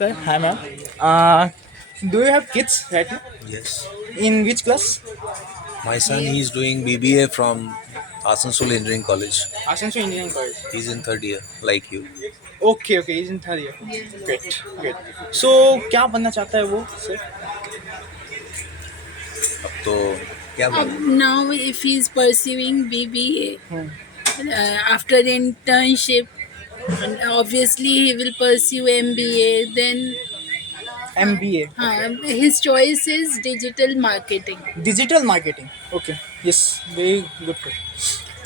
Sir, hi ma'am. Do you have kids right now? Yes. In which class? My son, he's doing BBA from Asansol Engineering College. Ascension Engineering College. He's in third year, like you. Okay, okay, he's in third year. Great, great. So क्या बनना चाहता है वो sir? अब तो क्या बोले? Now if he is pursuing BBA Hmm. after internship, and obviously he will pursue MBA. Then MBA. his choice is digital marketing. Digital marketing. Okay, yes, very good.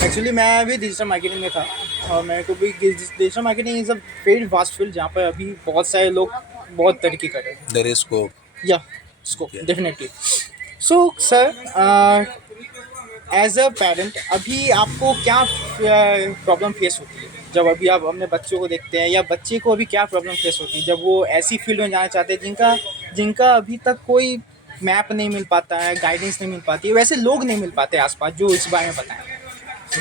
Actually मैं भी डिजिटल मार्केटिंग में था और मेरे को भी digital marketing is a very vast field जहाँ पर अभी बहुत सारे लोग बहुत तरक्की कर रहे हैं. There is scope. या scope Yeah. Definitely. So sir, as a parent अभी आपको क्या प्रॉब्लम फेस होती है जब अभी आप अपने बच्चों को देखते हैं, या बच्चे को अभी क्या प्रॉब्लम फेस होती है जब वो ऐसी फील्ड में जाना चाहते हैं जिनका अभी तक कोई मैप नहीं मिल पाता है, गाइडेंस नहीं मिल पाती है, वैसे लोग नहीं मिल पाते आसपास जो इस बारे में बताएं.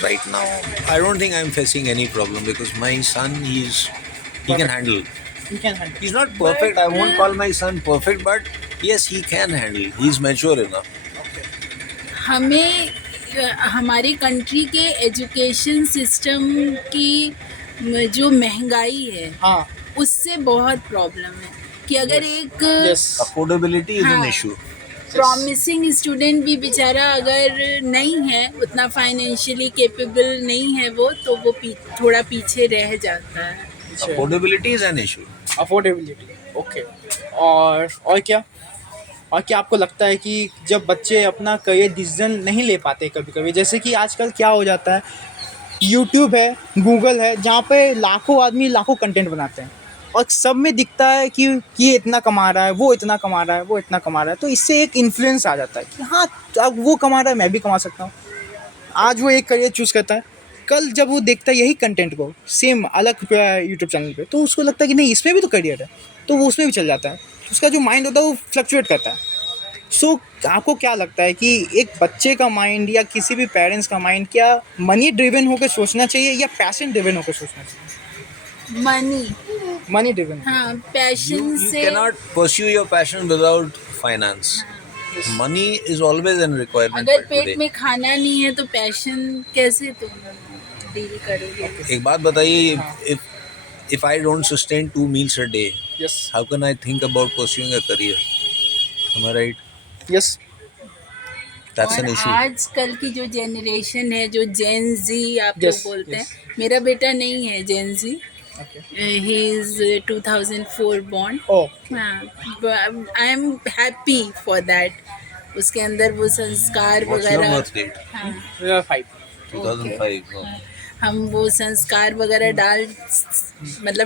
Right now, I don't think I'm facing any problem because my son, he can Perfect. handle. You can handle. He's not perfect. I won't call my son perfect, but yes, he can handle. He's mature enough. हमें हमारी country के education system की जो महंगाई है हाँ. उससे बहुत प्रॉब्लम है कि अगर एक यस. Affordability is an हाँ. issue. प्रॉमिसिंग स्टूडेंट भी बेचारा अगर नहीं है, उतना फाइनेंशियली कैपेबल नहीं है वो, तो वो थोड़ा पीछे रह जाता है. Affordability is an issue. Affordability. Okay. और क्या आपको लगता है कि जब बच्चे अपना करियर डिसीजन नहीं ले पाते कभी कभी, जैसे कि आजकल क्या हो जाता है, यूट्यूब है, गूगल है, जहाँ पे लाखों आदमी लाखों कंटेंट बनाते हैं और सब में दिखता है कि ये इतना कमा रहा है, वो इतना कमा रहा है, वो इतना कमा रहा है, तो इससे एक इन्फ्लुएंस आ जाता है कि हाँ, अब वो कमा रहा है, मैं भी कमा सकता हूँ. आज वो एक करियर चूज़ करता है, कल जब वो देखता है यही कंटेंट को सेम अलग यूट्यूब चैनल पे, तो उसको लगता है कि नहीं, इसमें भी तो करियर है, तो वो उसमें भी चल जाता है. उसका जो माइंड होता है वो फ्लक्चुएट करता है. सो आपको क्या लगता है कि एक बच्चे का माइंड या किसी भी पेरेंट्स का माइंड क्या मनी ड्रिवन होकर सोचना चाहिए या पैशन ड्रिवन होकर सोचना चाहिए? Money driven. हाँ, पैशन You से cannot pursue your passion without finance. Money is always a requirement अगर for पेट today. में खाना नहीं है तो पैशन कैसे तुम डील करोगे? एक बात बताइए, हाँ. if I don't sustain 2 meals a day, yes. how can I think about pursuing a career? Am I right? Yes. That's और an issue. आजकल की जो जनरेशन है, जो जेन जी आप लोग Yes, बोलते हैं, yes. मेरा बेटा नहीं है Gen Z, okay. He is 2004 born. Oh. I am happy for that. उसके अंदर वो संस्कार What's your वगैरह, birth date? हाँ, 5. 2005. Oh. हम वो संस्कार वगैरह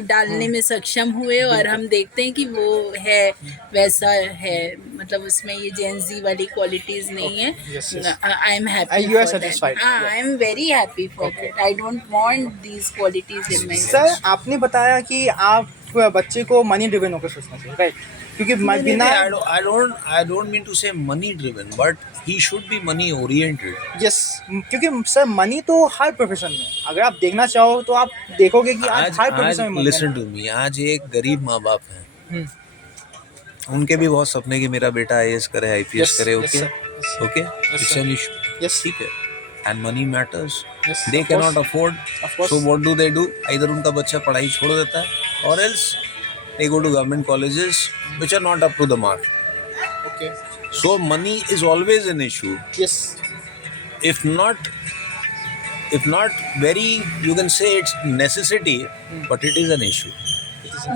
डालने में सक्षम हुए, और हम देखते हैं कि वो है, वैसा है, मतलब उसमें ये जेंजी वाली क्वालिटीज नहीं है. Yes, yes. I am happy You are for satisfied. That. I am very happy for that. I don't want these qualities in my sir, आपने बताया कि आप बच्चे को मनी ड्रिवन होकर सोचना चाहिए, राइट? क्योंकि बिना I don't mean to say money driven, but he should be money oriented. Yes, क्योंकि सर मनी तो हर प्रोफेशन में, अगर आप देखना चाहो तो आप देखोगे कि आज हर प्रोफेशन में लिसन टू मी, आज एक गरीब माँ बाप हैं, हम्म. उनके भी बहुत सपने कि मेरा बेटा IAS करे, IPS Yes, करे. yes, okay sir. Yes, sir. Okay, Yes, it's sir. An issue. Yes. ठीक है, and money matters. Yes, they of cannot course. Afford, Of course. So what do they do? इधर उनका बच्चा पढ़ाई छोड़ देता है, और else they go to government colleges which are not up to the mark. Okay. So money is always an issue. Yes. If not very, you can say it's necessity, but it is an issue.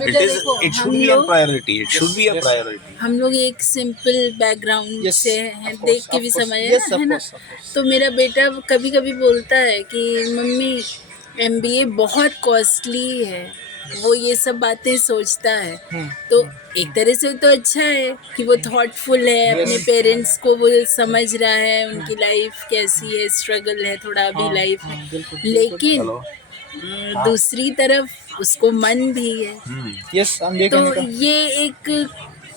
बेटा देखो, It should हम be a लोग priority. It should be a yes. priority. हम लोग एक simple background Yes. से हैं, Of course, देख के of भी course. समझ Yes, है of ना. course, of course. तो मेरा बेटा कभी कभी बोलता है कि मम्मी MBA बहुत कॉस्टली है, वो ये सब बातें सोचता है. तो एक तरह से तो अच्छा है कि वो थॉटफुल है, अपने पेरेंट्स को वो समझ रहा है, उनकी लाइफ कैसी है, स्ट्रगल है थोड़ा अभी लाइफ में. बिल्कुल. लेकिन Hello. दूसरी तरफ उसको मन भी है. यस, हम ये तो कहने का. ये एक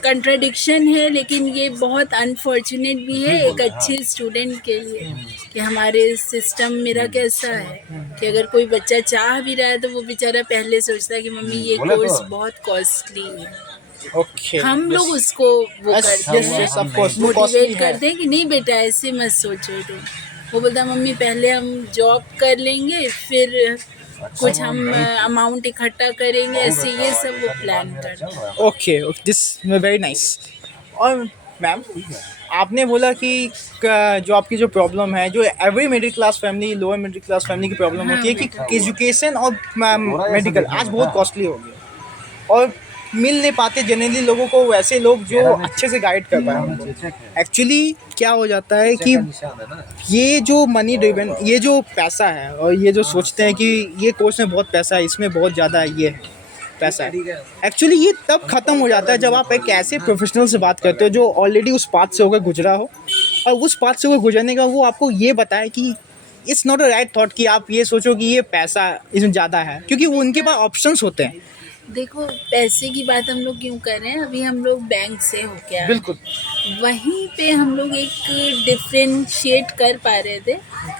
कंट्राडिक्शन है, लेकिन ये बहुत अनफॉर्चुनेट भी है एक अच्छे स्टूडेंट के लिए कि हमारे सिस्टम मेरा कैसा है कि अगर कोई बच्चा चाह भी रहा है तो वो बेचारा पहले सोचता है कि मम्मी ये बोले तो। कोर्स बहुत कॉस्टली है. ओके हम लोग उसको वो करते यस हैं, यस ऑफ कोर्स वो कॉस्टली मोटिवेट है। करते हैं कि नहीं बेटा ऐसे मत सोचो तुम। वो बोलता मम्मी पहले हम जॉब कर लेंगे फिर कुछ हम अमाउंट इकट्ठा करेंगे, ऐसे ये सब वो प्लान करता है। Okay this very nice. और मैम आपने बोला कि जो आपकी जो प्रॉब्लम है, जो every middle class family, lower middle class family की प्रॉब्लम होती है कि एजुकेशन और मेडिकल आज बहुत कॉस्टली हो गया और मिल नहीं पाते जनरली लोगों को वैसे लोग जो अच्छे से गाइड कर पाए। एक्चुअली क्या हो जाता है कि ये जो मनी ड्रिवन, ये जो पैसा है और ये जो सोचते हैं कि ये कोर्स में बहुत पैसा है, इसमें बहुत ज़्यादा ये है पैसा है, एक्चुअली ये तब ख़त्म हो जाता है जब आप एक ऐसे प्रोफेशनल से बात करते हो जो ऑलरेडी उस पाथ से होकर गुजरा हो और उस पाथ से होकर गुजरने का वो आपको ये बताए कि it's not a right thought कि आप ये सोचो कि ये पैसा इसमें ज़्यादा है, क्योंकि उनके पास ऑप्शंस होते हैं। देखो पैसे की बात हम लोग क्यों कर रहे हैं, अभी हम लोग बैंक से होके आए, बिल्कुल वहीं पे हम लोग एक डिफ्रेंशिएट कर पा रहे थे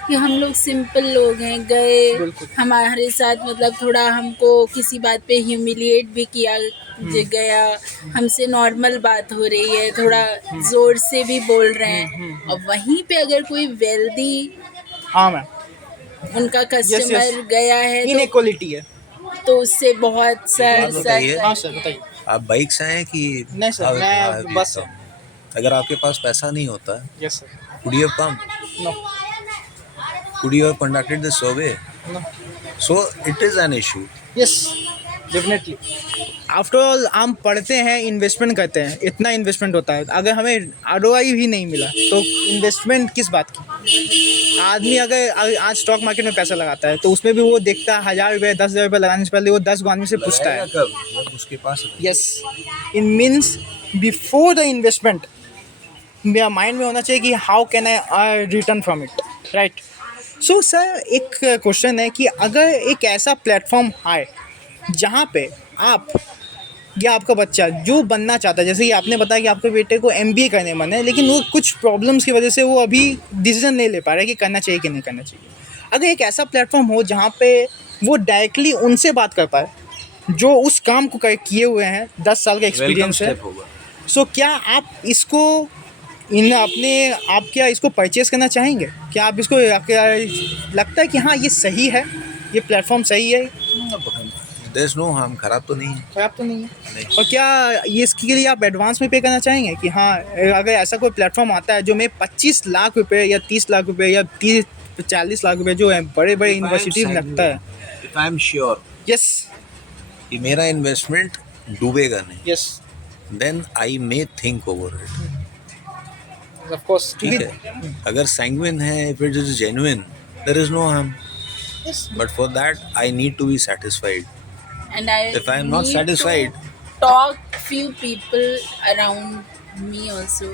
कि हम लोग सिंपल लोग हैं, गए बिल्कुल। हमारे साथ मतलब थोड़ा हमको किसी बात पे ह्यूमिलिएट भी किया गया, हमसे नॉर्मल बात हो रही है, थोड़ा जोर से भी बोल रहे हैं, और वहीं पे अगर कोई वेल्दी हाँ मैम, उनका कस्टमर गया है इनइक्वालिटी है। तो उससे बहुत बताइए। हाँ सर बताइए। आप बाइक से आए कि नहीं सर, मैं बस से। अगर आपके पास पैसा नहीं होता yes sir. could you have come? No Could you have conducted the survey? No So it is an issue. Yes definitely. After all हम पढ़ते हैं, इन्वेस्टमेंट करते हैं, इतना इन्वेस्टमेंट होता है, अगर हमें ROI भी नहीं मिला तो इन्वेस्टमेंट किस बात की। आदमी अगर आज स्टॉक मार्केट में पैसा लगाता है तो उसमें भी वो देखता है 1,000 रुपये 10,000 रुपये लगाने से पहले वो 10 आदमी से पूछता है। लगाएगा कब? जब उसके पास yes in means before the investment मेरा माइंड में होना चाहिए कि how can I return from it, right. So sir एक क्वेश्चन है कि अगर एक ऐसा प्लेटफॉर्म आए जहाँ पे आप या आपका बच्चा जो बनना चाहता है, जैसे कि आपने बताया कि आपके बेटे को MBA करने मन है लेकिन वो कुछ प्रॉब्लम्स की वजह से वो अभी डिसीजन नहीं ले पा रहा है कि करना चाहिए कि नहीं करना चाहिए, अगर एक ऐसा प्लेटफॉर्म हो जहाँ पे वो डायरेक्टली उनसे बात कर पाए जो उस काम को किए हुए हैं, 10 साल का एक्सपीरियंस है, सो क्या आप इसको आप क्या इसको परचेज़ करना चाहेंगे? क्या आप इसको क्या लगता है कि हाँ ये सही है, ये प्लेटफॉर्म सही है? There's no harm, खराब तो नहीं है। खराब तो नहीं है। नहीं। और क्या ये इसके लिए आप एडवांस में पे करना चाहेंगे कि हाँ अगर ऐसा कोई प्लेटफॉर्म आता है जो मैं 25 लाख रुपए या 30 लाख रुपए या 30-40 लाख रुपए जो है बड़े बड़े यूनिवर्सिटीज में लगता है, If I'm sure यस कि मेरा इन्वेस्टमेंट डूबेगा नहीं, yes then I may think over it. Of course, ठीक है, अगर sanguine है, if it is genuine, there is no harm. But for that, I need to be satisfied. and I If I am not need satisfied, to talk few people around me also.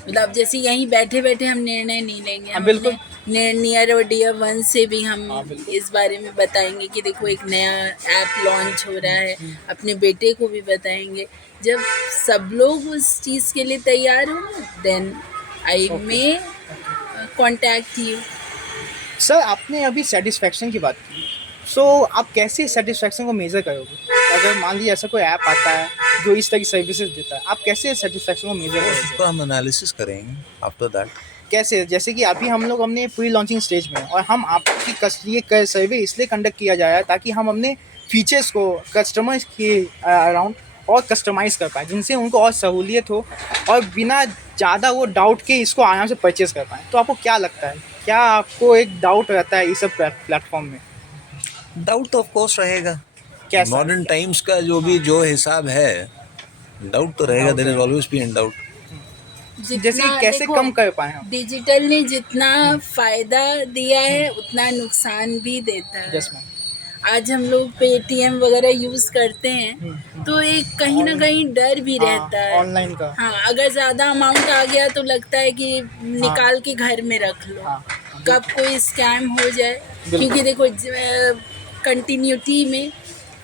मतलब जैसे यहीं बैठे बैठे हम निर्णय नहीं लेंगे, हम बिल्कुल। नियर और डियर वन से भी हम बिल्कुल। इस बारे में बताएंगे कि देखो एक नया ऐप लॉन्च हो रहा है, अपने बेटे को भी बताएंगे। जब सब लोग उस चीज़ के लिए तैयार हो then I may contact you. Sir आपने अभी सेटिस्फैक्शन की बात की, सो आप कैसे सेटिस्फैक्शन को मेज़र करोगे? अगर मान लीजिए ऐसा कोई ऐप आता है जो इस तरह की सर्विसेज देता है, आप कैसे सेटिस्फैक्शन को मेज़र करोगे? उसको हम एनालिसिस करेंगे आफ्टर दैट। कैसे? जैसे कि अभी हम लोग हमने प्री लॉन्चिंग स्टेज में और हम आपकी ये सर्वे इसलिए कंडक्ट किया जा रहा है ताकि हम अपने फीचर्स को कस्टमर्स के अराउंड और कस्टमाइज़ कर पाएँ, जिनसे उनको और सहूलियत हो और बिना ज़्यादा वो डाउट के इसको आराम से परचेज़ कर पाएँ। तो आपको क्या लगता है, क्या आपको एक डाउट रहता है इस सब प्लेटफॉर्म में? डाउट तो ऑफ कोर्स रहेगा, कैसा? मॉडर्न टाइम्स का जो हिसाब है, डाउट तो रहेगा, there is always be in doubt. जैसे कैसे कम कर पाएँ हम? डिजिटल ने जितना फायदा दिया है उतना नुकसान भी देता है। Yes ma'am. आज हम लोग पेटीएम वगैरह यूज करते हैं तो एक कहीं ना कहीं डर भी रहता है ऑनलाइन का। हाँ, अगर ज्यादा अमाउंट आ गया तो लगता है कि निकाल के घर में रख लो, हाँ, कब कोई स्कैम हो जाए। क्योंकि देखो कंटिन्यूटी में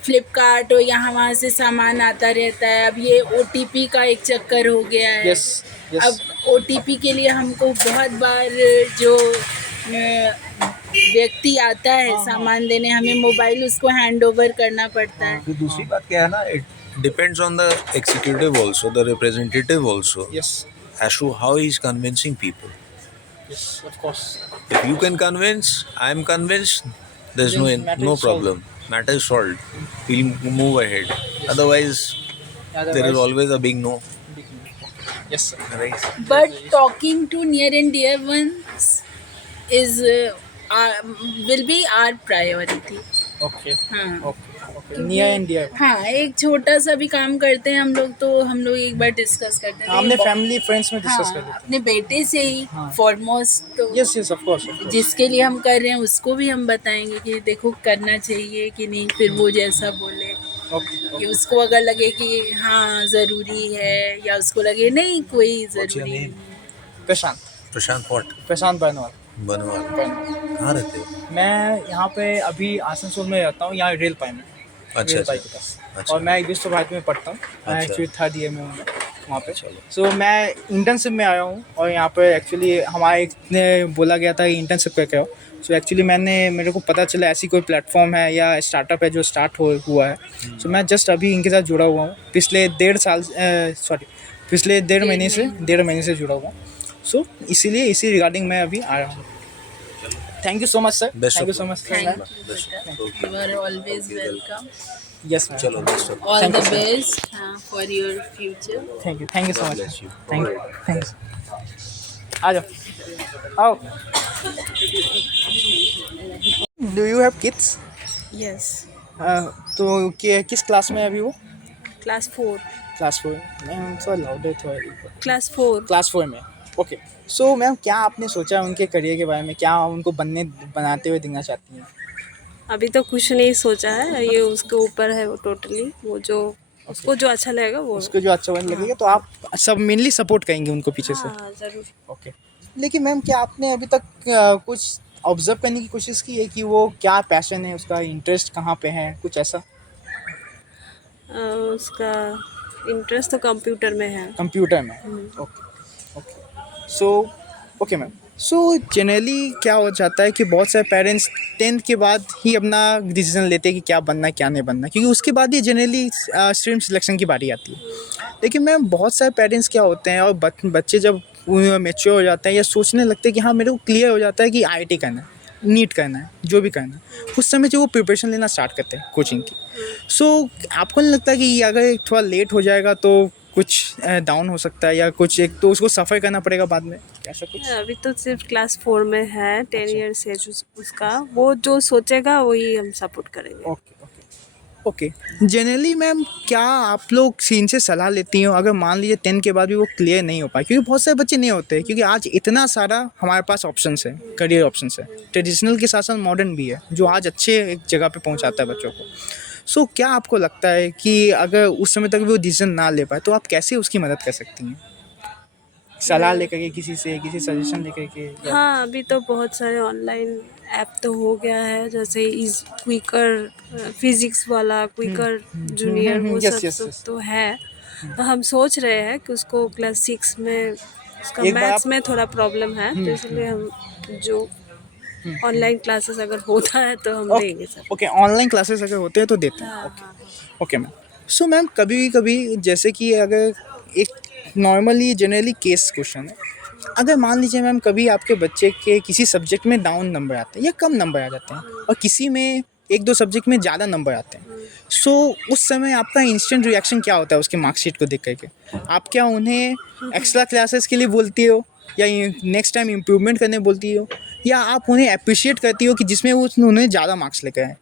फ्लिपकार्ट और यहाँ वहाँ से सामान आता रहता है। अब ये OTP का एक चक्कर हो गया है। Yes yes. अब OTP के लिए हमको बहुत बार जो व्यक्ति आता है सामान देने, हमें मोबाइल उसको हैंड ओवर करना पड़ता है। फिर दूसरी बात क्या है ना, depends on the executive also, the representative also, Yes. as to how he's convincing people. Yes, of course. If you can convince, I'm convinced, there's Then matter no is solved. problem. Matter is solved. We'll move ahead. Otherwise, there is Otherwise, always a big no. yes, sir. Right? But talking to near and dear ones is will be our priority. Okay. हाँ Okay. Near and dear. हाँ, एक छोटा सा भी काम करते हैं हम लोग तो हम लोग एक बार डिस्कस करते हैं हमने कि फैमिली फ्रेंड्स में डिस्कस कर हाँ, लिया। अपने बेटे से ही हाँ। फॉरमोस्ट तो यस, ऑफ कोर्स। जिसके लिए हम कर रहे हैं उसको भी हम बताएंगे कि देखो करना चाहिए कि नहीं, फिर वो जैसा बोले ओके। कि उसको अगर लगे कि हाँ ज़रूरी है या उसको लगे नहीं कोई What's your ज़रूरी name? नहीं। प्रशांत प्रशांत what? बनवाल। बनवाल। कहाँ रहते हो? मैं यहाँ पे अभी आसनसोल में रहता हूँ, यहाँ रेल पाई में। अच्छा रेल अच्छा पाई के पास। अच्छा। और मैं विश्व भारती में पढ़ता हूँ। मैं अच्छा। एक्चुअली 3rd ईयर में हूँ मैं वहाँ पे। चलो। सो मैं इंटर्नशिप में आया हूँ और यहाँ पे एक्चुअली हमारे एक ने बोला गया था कि इंटर्नशिप करके आओ। सो एक्चुअली मेरे को पता चला ऐसी कोई प्लेटफॉर्म है या स्टार्टअप है जो स्टार्ट हुआ है। सो मैं जस्ट अभी इनके साथ जुड़ा हुआ हूँ। पिछले डेढ़ महीने से जुड़ा हुआ हूँ। सो इसीलिए इसी रिगार्डिंग मैं अभी आया हूँ। Thank you so much sir. Best thank of you so luck. Much thank sir. You, you are always welcome. Yes ma'am. चलो best of luck. All Thank the you, sir. Best for your future. Thank you so God much. bless you. Thank you. आ जाओ। आओ। Do you have kids? Yes, तो किस class में है अभी वो? क्लास 4। क्लास 4। मैम थोड़ा लाउड है थोड़ा। क्लास 4। क्लास 4 में। ओके। सो मैम क्या आपने सोचा उनके करियर के बारे में, क्या उनको बनाते हुए दिखना चाहती हैं? अभी तो कुछ नहीं सोचा है, ये उसके ऊपर है वो टोटली, वो जो उसको जो अच्छा लगेगा वो। उसको जो अच्छा लगेगा तो आप सब मेनली सपोर्ट करेंगे उनको पीछे से? हाँ ज़रूर। ओके। लेकिन मैम क्या आपने अभी तक कुछ ऑब्जर्व करने की कोशिश की है कि वो क्या पैशन है उसका, इंटरेस्ट कहाँ पे है, कुछ ऐसा? उसका इंटरेस्ट तो कंप्यूटर में है। कंप्यूटर में। Okay okay. So okay ma'am. So generally क्या हो जाता है कि बहुत सारे पेरेंट्स 10th के बाद ही अपना डिसीजन लेते हैं कि क्या बनना क्या नहीं बनना, क्योंकि उसके बाद ही जनरली स्ट्रीम सिलेक्शन की बारी आती है। लेकिन मैम बहुत सारे पेरेंट्स क्या होते हैं और बच्चे जब मैच्योर हो जाते हैं या सोचने लगते हैं कि हाँ मेरे को क्लियर हो जाता है कि IIT करना है, नीट करना है, जो भी करना है, उस समय जो वो प्रिपरेशन लेना स्टार्ट करते हैं कोचिंग की। सो आपको नहीं लगता कि अगर थोड़ा लेट हो जाएगा तो कुछ डाउन हो सकता है या कुछ एक तो उसको सफ़र करना पड़ेगा बाद में, ऐसा कुछ? अभी तो सिर्फ क्लास 4 में है, 10 ईयर्स एज उसका, वो जो सोचेगा वही हम सपोर्ट करेंगे। Okay okay okay. Generally ma'am क्या आप लोग सीन से सलाह लेती हो अगर मान लीजिए 10 के बाद भी वो क्लियर नहीं हो पाए, क्योंकि बहुत सारे बच्चे नहीं होते, क्योंकि आज इतना सारा हमारे पास ऑप्शंस है, करियर ऑप्शंस है, ट्रेडिशनल के साथ साथ मॉडर्न भी है जो आज अच्छे एक जगह पे पहुंचाता है बच्चों को। सो क्या आपको लगता है कि अगर उस समय तक भी वो डिसीजन ना ले पाए तो आप कैसे उसकी मदद कर सकती हैं? सलाह लेकर के, किसी से किसी सजेशन लेकर के या- हाँ, अभी तो बहुत सारे ऑनलाइन ऐप तो हो गया है, जैसे इज क्विकर फिजिक्स वाला, क्विकर जूनियर, वो yes, सब yes, सब yes. तो है। तो हम सोच रहे हैं कि उसको क्लास 6 में उसका एक बार मैथ्स आप- में थोड़ा प्रॉब्लम है, तो इसलिए हम जो ऑनलाइन क्लासेस अगर होता है तो हम देंगे सर। ओके। ऑनलाइन क्लासेस अगर होते हैं तो देते हैं। हाँ हाँ। Okay ma'am. सो मैम कभी कभी जैसे कि अगर एक नॉर्मली जनरली केस क्वेश्चन है, अगर मान लीजिए मैम कभी आपके बच्चे के किसी सब्जेक्ट में डाउन नंबर आते हैं या कम नंबर आ जाते हैं और किसी में 1-2 सब्जेक्ट में ज़्यादा नंबर आते हैं, सो उस समय आपका इंस्टेंट रिएक्शन क्या होता है उसके मार्कशीट को देख करके? आप क्या उन्हें एक्स्ट्रा क्लासेस के लिए बोलती हो या नेक्स्ट टाइम इम्प्रूवमेंट करने बोलती हो, या आप उन्हें अप्रिशिएट करती हो कि जिसमें उन्होंने ज़्यादा मार्क्स लेकर आए?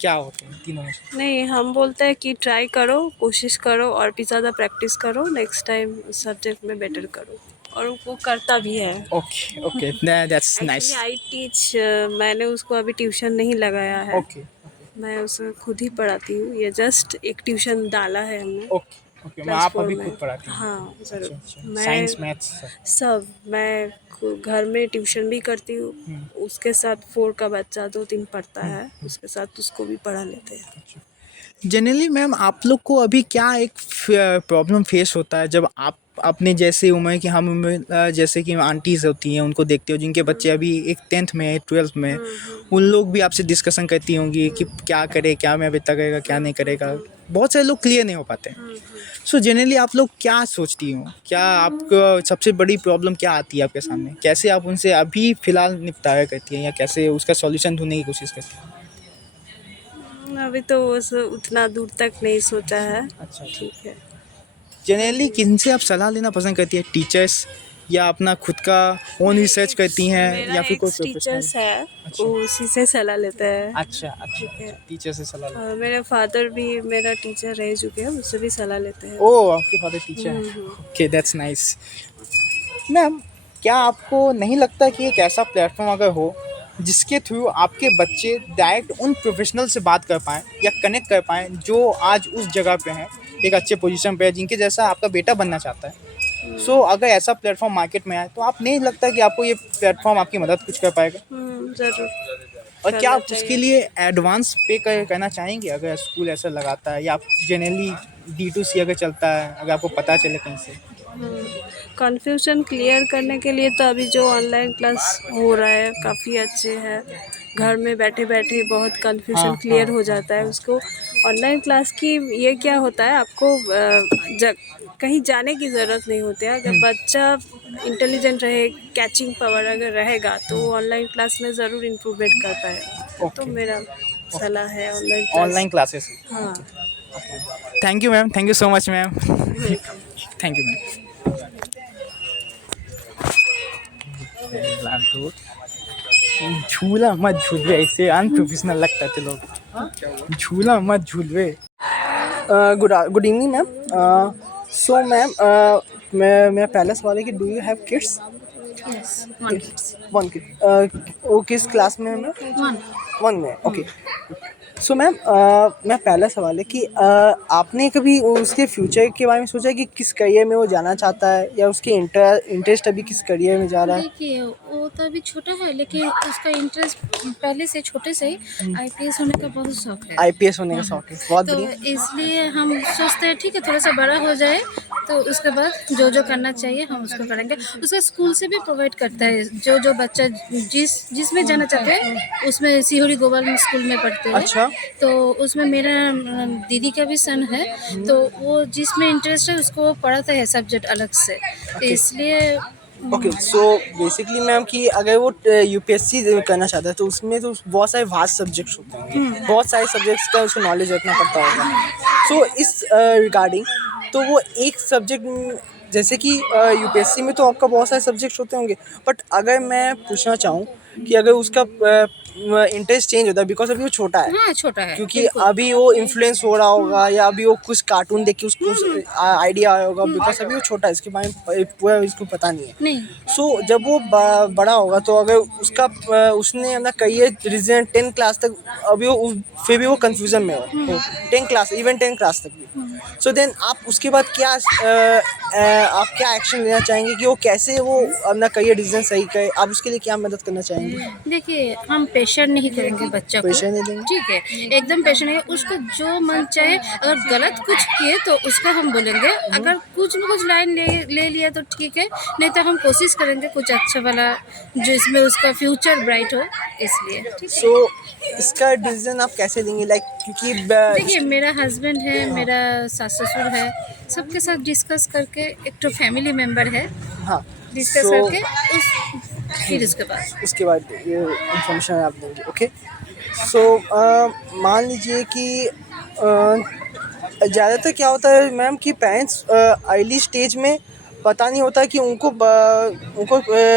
क्या होते हैं तीनों में से? नहीं, हम बोलते हैं कि ट्राई करो, कोशिश करो और भी ज़्यादा प्रैक्टिस करो, नेक्स्ट टाइम सब्जेक्ट में बेटर करो, और वो करता भी है। Okay okay, that's nice. Actually I teach, मैंने उसको अभी ट्यूशन नहीं लगाया है, ओके मैं उसे खुद ही पढ़ाती हूँ। ये जस्ट एक ट्यूशन डाला है हमने ओके ओके। मैं क्लास आप 4 अभी में। खुद पढ़ाती हैं? हाँ ज़रूर। मैं साइंस मैथ्स सब, मैं घर में ट्यूशन भी करती हूँ, उसके साथ 4 का बच्चा 2-3 पढ़ता है, उसके साथ उसको भी पढ़ा लेते हैं। जनरली मैम आप लोग को अभी क्या एक प्रॉब्लम फेस होता है जब आप अपने जैसे उम्र की हम उम्र जैसे कि आंटीज़ होती हैं उनको देखते हो जिनके बच्चे अभी एक 10th में है, 12th में है, उन लोग भी आपसे डिस्कशन करती होंगी कि क्या करे, क्या मैं बेटा करेगा क्या नहीं करेगा, बहुत सारे लोग क्लियर नहीं हो पाते हैं। सो जनरली आप लोग क्या सोचती हो, क्या आपको सबसे बड़ी प्रॉब्लम क्या आती है आपके सामने, कैसे आप उनसे अभी फ़िलहाल निपटारा करती हैं या कैसे उसका सॉल्यूशन ढूँढने की कोशिश करती हैं? अभी तो उतना दूर तक नहीं सोचा है। अच्छा, ठीक है। जनरली किनसे आप सलाह लेना पसंद करती है, टीचर्स या अपना खुद का ओन रिसर्च करती हैं मेरा या फिर कोई एक्स प्रोफेशनल? टीचर्स है, अच्छा। वो उसी से सलाह लेता है। अच्छा, अच्छा, ठीक है। अच्छा, टीचर से सलाह लेते और मेरे फादर भी मेरा टीचर रह चुके हैं, उससे भी सलाह लेते हैं। हैं। ओह! आपके फादर टीचर हैं। Hmm. Okay, that's nice. Ma'am, क्या आपको नहीं लगता कि एक ऐसा प्लेटफ़ॉर्म अगर हो, जिसके थ्रू आपके बच्चे डायरेक्ट उन प्रोफ़ेशनल से बात कर पाएँ या कनेक्ट कर पाएँ, जो आज उस जगह पे हैं, एक अच्छे पोज़ीशन पे है, जिनके जैसा आपका बेटा बनना चाहता है? सो अगर ऐसा प्लेटफ़ॉर्म मार्केट में आए, तो आप नहीं लगता कि आपको ये प्लेटफ़ॉर्म आपकी मदद कुछ कर पाएगा? ज़रूर और क्या करना आप उसके चाहिए। लिए एडवांस पे करना चाहेंगे, अगर स्कूल ऐसा लगाता है या आप जनरली D2C अगर चलता है, अगर आपको पता चले कहीं से? कन्फ्यूजन क्लियर करने के लिए तो अभी जो ऑनलाइन क्लास हो रहा है काफ़ी अच्छे है। घर में बैठे बैठे बहुत कन्फ्यूजन हाँ, क्लियर हाँ, हो जाता है उसको। ऑनलाइन क्लास की ये क्या होता है, आपको कहीं जाने की ज़रूरत नहीं होती है। अगर बच्चा इंटेलिजेंट रहे, कैचिंग पावर अगर रहेगा तो ऑनलाइन क्लास में ज़रूर इम्प्रूवमेंट कर पाएगा। तो ओके, मेरा सलाह है ऑनलाइन क्लास। Online classes. हाँ। Thank you ma'am, thank you so much ma'am. Welcome. Thank you ma'am. झूला मत झूलवे, ऐसे अनप्रोफेशनल लगता है लोग। झूला मत झूलवे। Good evening ma'am. So ma'am, मैं पहले सवाल है कि do you have kids? Yes, one kids. One kid. वो किस क्लास में है मैम? One. वन में, ओके। सो मैम, मैं पहला सवाल है कि आपने कभी उसके फ्यूचर के बारे में सोचा है कि किस करियर में वो जाना चाहता है, या उसके इंटरेस्ट अभी किस करियर में जा रहा है? देखिए वो तो अभी छोटा है, लेकिन उसका इंटरेस्ट पहले से छोटे से ही आईपीएस होने का बहुत शौक है। आईपीएस होने का शौक है, बहुत तो बढ़िया। इसलिए हम सोचते हैं ठीक है, थोड़ा सा बड़ा हो जाए तो उसके बाद जो जो करना चाहिए हम उसको करेंगे। उसका स्कूल से भी प्रोवाइड करता है, जो जो बच्चा जिसमें जाना चाहते हैं उसमें। सिहोरी गोपाल स्कूल में पढ़ते हैं। अच्छा। तो उसमें मेरा दीदी का भी सन है, तो वो जिसमें इंटरेस्ट है उसको पढ़ाता है सब्जेक्ट अलग से। तो इसलिए ओके, सो बेसिकली मैम कि अगर वो यूपीएससी करना चाहता है तो उसमें तो बहुत सारे वास्ट सब्जेक्ट्स होते हैं, बहुत सारे सब्जेक्ट्स का उसको नॉलेज रखना पड़ता होगा। सो इस रिगार्डिंग तो वो एक सब्जेक्ट, जैसे कि यूपीएससी में तो आपका बहुत सारे सब्जेक्ट्स होते होंगे, बट अगर मैं पूछना चाहूँ कि अगर उसका इंटरेस्ट चेंज होता है, बिकॉज अभी वो छोटा है, हाँ छोटा है क्योंकि बिल्कुल। अभी वो इन्फ्लुएंस हो रहा होगा या अभी वो कुछ कार्टून देख के उसको आइडिया आया होगा, बिकॉज अभी वो छोटा है, इसके बारे में पूरा इसको पता नहीं है। नहीं सो जब वो बड़ा होगा तो अगर उसका उसने अपना करियर रीजन 10 क्लास तक, अभी वो फिर भी वो कंफ्यूजन में हो 10 क्लास, इवन 10 क्लास तक भी। सो देन आप उसके बाद क्या आप क्या एक्शन लेना चाहेंगे कि वो कैसे वो अपना करियर डिसीजन सही करे, आप उसके लिए क्या मदद करना चाहेंगे? देखिए, हम प्रेशर नहीं करेंगे बच्चा को, प्रेशर नहीं देंगे। ठीक है, एकदम प्रेशर नहीं। उसको जो मन चाहे, अगर गलत कुछ किए तो उसको हम बोलेंगे, अगर कुछ न कुछ लाइन ले लिया तो ठीक है, नहीं तो हम कोशिश करेंगे कुछ अच्छा वाला जो इसमें उसका फ्यूचर ब्राइट हो, इसलिए ठीक है। सो इसका डिसीजन आप कैसे लेंगे, लाइक क्योंकि देखिए, मेरा हस्बैंड है, मेरा सास ससुर है, सबके साथ डिस्कस करके, एक तो फैमिली मेम्बर है, हाँ, डिस्कस so करके फिर उसके बाद उसके बाद ये इंफॉर्मेशन आप देंगे। ओके, सो मान लीजिए कि ज़्यादातर क्या होता है मैम कि पेरेंट्स अर्ली स्टेज में पता नहीं होता कि उनको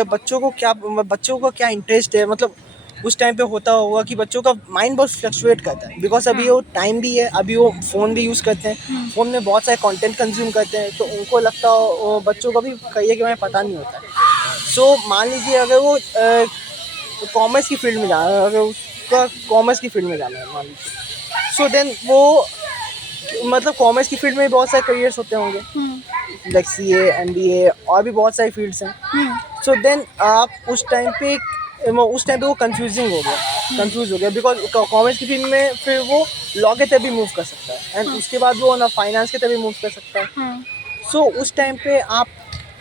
बच्चों को क्या इंटरेस्ट है, मतलब उस टाइम पे होता होगा कि बच्चों का माइंड बहुत फ्लक्चुएट करता है, बिकॉज अभी वो टाइम भी है, अभी वो फ़ोन भी यूज़ करते हैं, फ़ोन में बहुत सारे कंटेंट कंज्यूम करते हैं, तो उनको लगता हो बच्चों को भी करियर के बारे में पता नहीं होता है। सो मान लीजिए अगर वो कॉमर्स की फील्ड में जाना है, अगर उसका कॉमर्स की फील्ड में जाना है मान लीजिए, सो देन वो मतलब कॉमर्स की फील्ड में बहुत सारे करियर्स होते होंगे, लाइक CA MBA और भी बहुत सारी फील्ड्स हैं। सो देन आप उस टाइम पे वो कंफ्यूज हो गया, बिकॉज कॉमर्स की फील्ड में फिर वो लॉ के तभी मूव कर सकता है, एंड उसके बाद वो ना फाइनेंस के तभी मूव कर सकता है। सो उस टाइम पे आप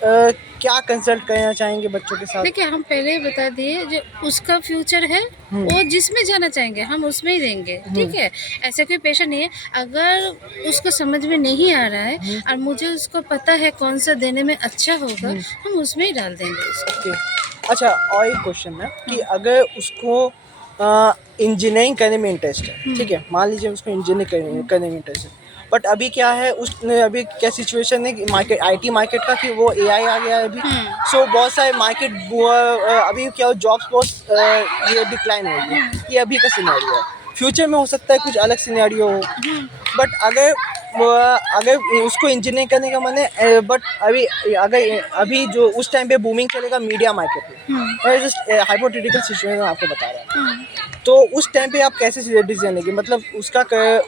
क्या कंसल्ट करना चाहेंगे बच्चों के साथ? देखिए हम पहले ही बता दिए जो उसका फ्यूचर है वो जिसमें जाना चाहेंगे हम उसमें ही देंगे, ठीक है। ऐसा कोई पेशा नहीं है, अगर उसको समझ में नहीं आ रहा है और मुझे उसको पता है कौन सा देने में अच्छा होगा हम उसमें ही डाल देंगे उसको। ओके, अच्छा और एक क्वेश्चन है कि अगर उसको इंजीनियरिंग करने में इंटरेस्ट है, ठीक है, मान लीजिए उसको इंजीनियरिंग करने में इंटरेस्ट है, बट अभी क्या है, उसने अभी क्या सिचुएशन है कि मार्केट, आईटी मार्केट का, कि वो एआई आ गया है अभी, सो बहुत सारे मार्केट अभी क्या जॉब्स बहुत ये डिक्लाइन हो गई, ये अभी का सिनेरियो है। फ्यूचर में हो सकता है कुछ अलग सिनेरियो हो, बट अगर उसको इंजीनियरिंग करने का मन है, बट अभी जो उस टाइम पे बूमिंग चलेगा मीडिया मार्केट में, हाइपोथेटिकल सिचुएशन आपको बता रहा हूँ, तो उस टाइम पे आप कैसे डिसीजन लेंगे? मतलब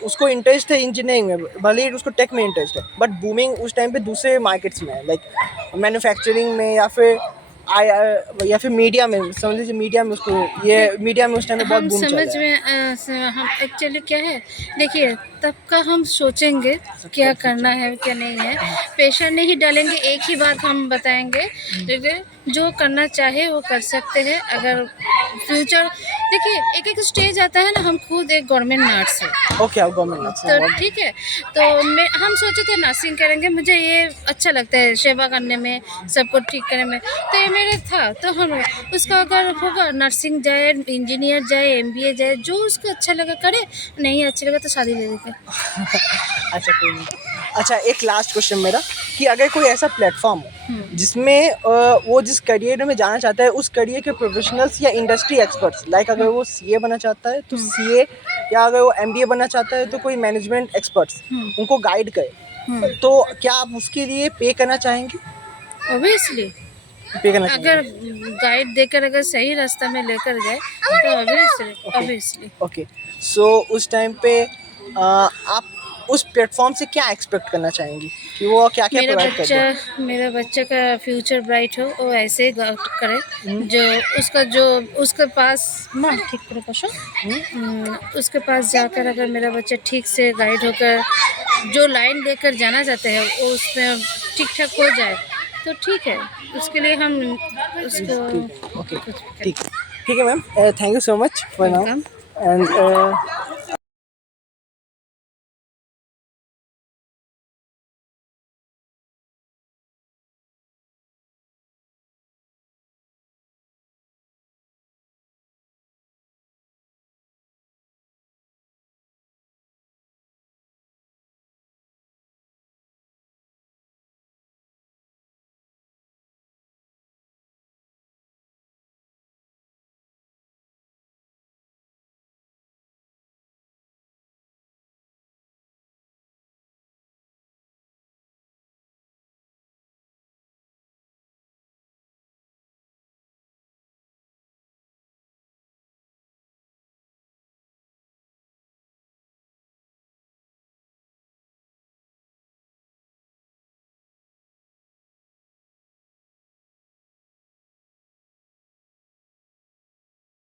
उसको इंटरेस्ट है इंजीनियरिंग में, भले ही उसको टेक में इंटरेस्ट है, बट बूमिंग उस टाइम पे दूसरे मार्केट्स में है, लाइक मैन्युफैक्चरिंग में या फिर मीडिया में, समझ लीजिए मीडिया में मीडिया में उस टाइम में बहुत हम बूम चल समझ रहा है। में हम एक्चुअली क्या है, देखिए तब का हम सोचेंगे क्या करना है क्या नहीं है, पेशा नहीं डालेंगे, एक ही बात हम बताएंगे, देखिए जो करना चाहे वो कर सकते हैं। अगर फ्यूचर देखिए एक एक स्टेज आता है ना, हम खुद एक गवर्नमेंट नर्स है, ओके, आप गवर्नमेंट तो ठीक है, तो हम सोचे थे नर्सिंग करेंगे, मुझे ये अच्छा लगता है सेवा करने में, सबको ठीक करने में, तो ये मेरे था, तो हम उसका अगर होगा नर्सिंग जाए, इंजीनियर जाए, एमबीए जाए, जो उसको अच्छा लगा करे, नहीं अच्छा लगा तो शादी ले देंगे। अच्छा, कोई नहीं। अच्छा, एक लास्ट क्वेश्चन मेरा, कि अगर कोई ऐसा प्लेटफॉर्म हो जिसमें वो जिस करियर में जाना चाहता है उस करियर के प्रोफेशनल्स या इंडस्ट्री एक्सपर्ट्स, लाइक अगर वो सीए बनना चाहता है तो सीए, या अगर वो एमबीए बनना चाहता है तो कोई मैनेजमेंट एक्सपर्ट्स उनको गाइड करे, तो क्या आप उसके लिए पे करना चाहेंगे? ऑब्वियसली पे करना चाहेंगे? अगर गाइड देकर अगर सही रास्ता में लेकर जाए तो ऑब्वियसली ओके, सो उस टाइम पे आप उस प्लेटफॉर्म से क्या एक्सपेक्ट करना चाहेंगी कि वो क्या क्या प्रोवाइड कर दे? मेरा बच्चा का फ्यूचर ब्राइट हो, वो ऐसे ही गाइड करे जो उसके पास माँ ठीक करे पशु उसके पास जाकर अगर मेरा बच्चा ठीक से गाइड होकर जो लाइन लेकर जाना चाहते हैं वो उसमें ठीक ठाक हो जाए तो ठीक है, उसके लिए हम उसको ओके, ठीक है ma'am, thank you so much for now, Welcome. And